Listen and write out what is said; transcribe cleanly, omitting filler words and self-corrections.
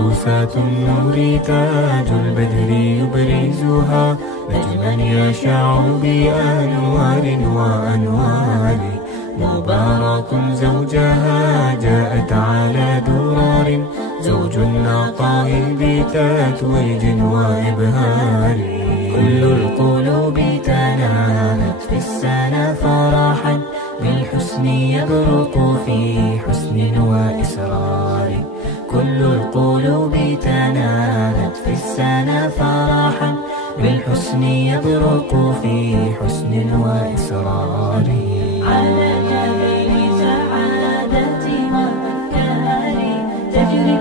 بعوثات النور تاج البدر يبرزها، نجما يشع بأنوار وأنوار. مبارك زوجها جاءت على درار، زوج النقاء بتتويج وإبهار. كل القلوب تنامت في السنة فرحا، بالحسن يبرق في حسن وإسرار. كل القلوب تنامت في السنة فرحا، بالحسن يبرق في حسن وإسرار. على جبل سعادة وأفكار تجري